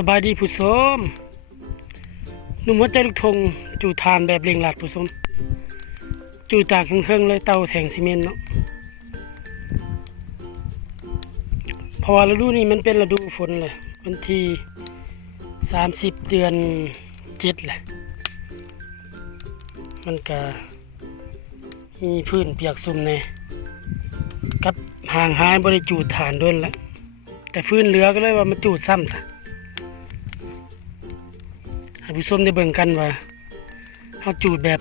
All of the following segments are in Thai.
สบายดีผู้ชมหนุ่มหัวใจลูกทงจูทานแบบเร่งรัดผู้ชมจูจากเครื่องๆเลยเตาแทงซีเมนต์เนาะเพราะว่าฤดูนี้มันเป็นฤดูฝนเลยวันที่สามสิบเดือนเจ็ดแหละมันก็มีพื้นเปียกซุ่มในกับห่างหายบริจูดฐานด้วยละแต่ฟื้นเหลือก็เลยว่ามาจูดซ้ำซะ ผู้ชมได้เบิ่งกันว่าเขาจูดแบบ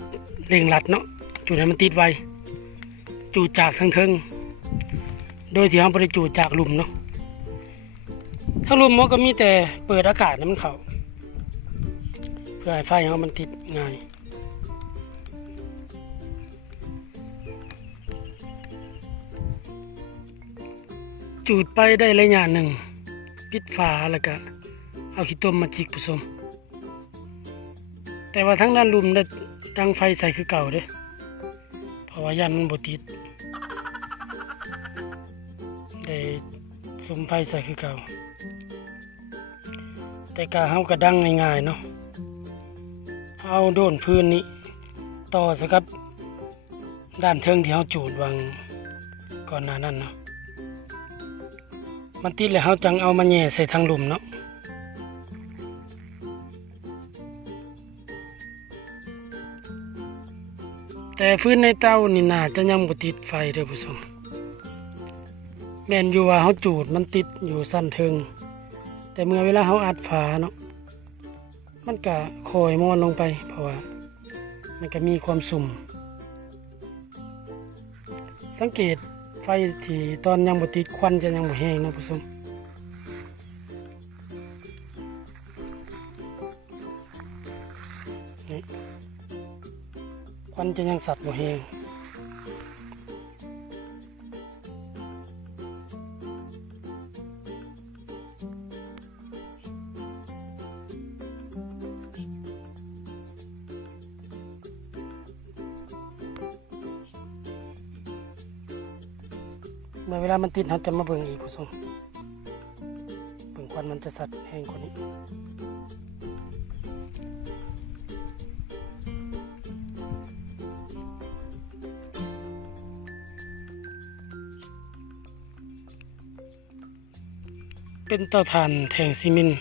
เร่งรัดเนาะจูดให้มันติดไวจูดจากทั้งเทิงโดยที่เขาบ่ได้จูดจากหลุมเนาะถ้าหลุมมันก็มีแต่เปิดอากาศให้มันเข้าเพื่อให้ไฟเขามันติดง่ายจูดไปได้ระยะหนึ่งปิดฝาแล้วก็เอาขี้ต้มมาจิกผสม แต่ว่าทั้งด้านลุมได้ดังไฟใส่คือเก่าเด้เพราะว่ายันมันบติดได้สมไฟใส่คือเก่า แต่กาเฮาก็ดังง่ายๆเนาะเอาโดนพื้นนี้ ต่อสกับ ด้านเทิงที่เฮาจูดวางก่อนหน้านั้นเนาะมันติดแล้วเฮาจังเอามาแย่ใส่ทางลุมเนาะ แต่ฟื้นในเต้านี่น่าจะยังบ่ติดไฟเด้อผู้ชมแม่นอยู่ว่าเฮาจูดมันติดอยู่สั้นเทิง แต่เมื่อเวลาเฮาอัดฝาเนาะมันก็คอยมอนลงไป เพราะว่ามันก็มีความสุ่ม สังเกตไฟที่ตอนยังบ่ติดควันจะยังบ่แห้งเนาะผู้ชมนี่ ควันจะยังสัตว์บ่แหงเมื่อเวลามันติดเราจะมาเบิ่งอีกผู้ชมเบิ่งควันมันจะสัตว์แห้งกว่านี้ เป็นเตาถ่านแทงซีเมนต์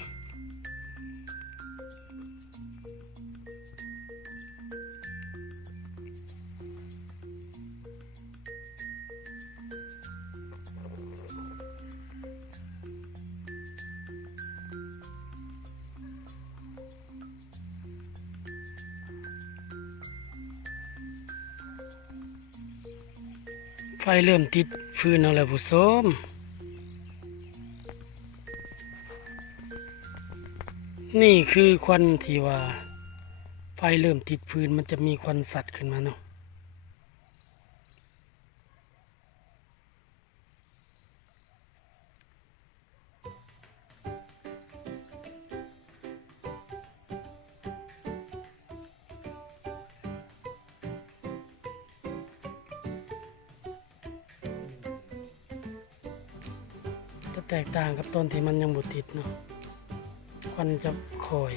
ไฟเริ่มติดฟืนเอาแล้วผู้ชม นี่คือควันที่ว่า ไฟเริ่มติดฟืนมันจะมีควันสัตว์ขึ้นมาเนาะจะแตกต่างกับต้นที่มันยังบดติดเนาะ ควันจะคอย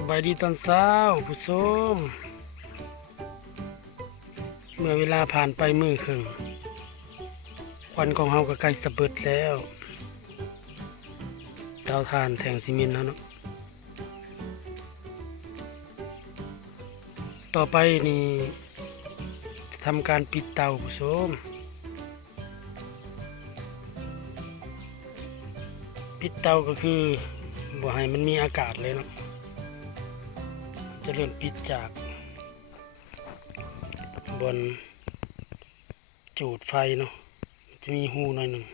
สบายดีตอนเช้าผู้ชมเมื่อเวลาผ่านไปมือครึ่งควันของเฮาก็ใกล้สะเบิดแล้วเตาถ่านแทงซีเมนต์แล้วเนาะต่อไปนี่จะทำการปิดเตาผู้ชมปิดเตาก็คือบ่ให้มันมีอากาศเลยเนาะ จะเริ่มปิดจากบนจูดไฟเนาะจะมีหูหน่อยหนึ่ง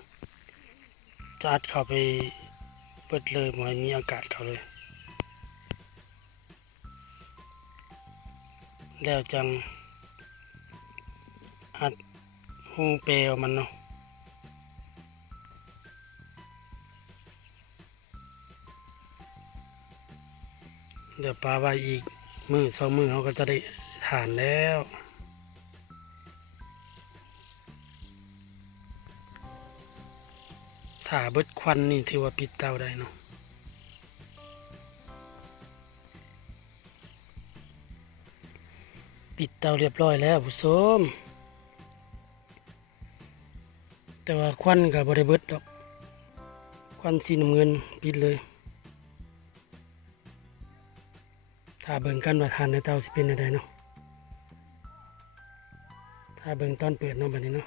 จะอัดเข้าไปเปิดเลยหมอยมีอากาศเข้าเลย แล้วจังอัดหูเปลวมันเนาะเดี๋ยวปลาไว้อีก มือสองมือเขาก็จะได้ฐานแล้วถ้าเบิดควันนี่ถือว่าปิดเตาได้เนาะปิดเตาเรียบร้อยแล้วผู้ชมแต่ว่าควันกับบริเบิดดอก ควันสีน้ำเงินปิดเลย ถ้าเบิ่งกันว่าทานในเตาสิเป็นอะไรเนาะถ้าเบิ่งตอนเปิดเนาะแบบนี้เนาะ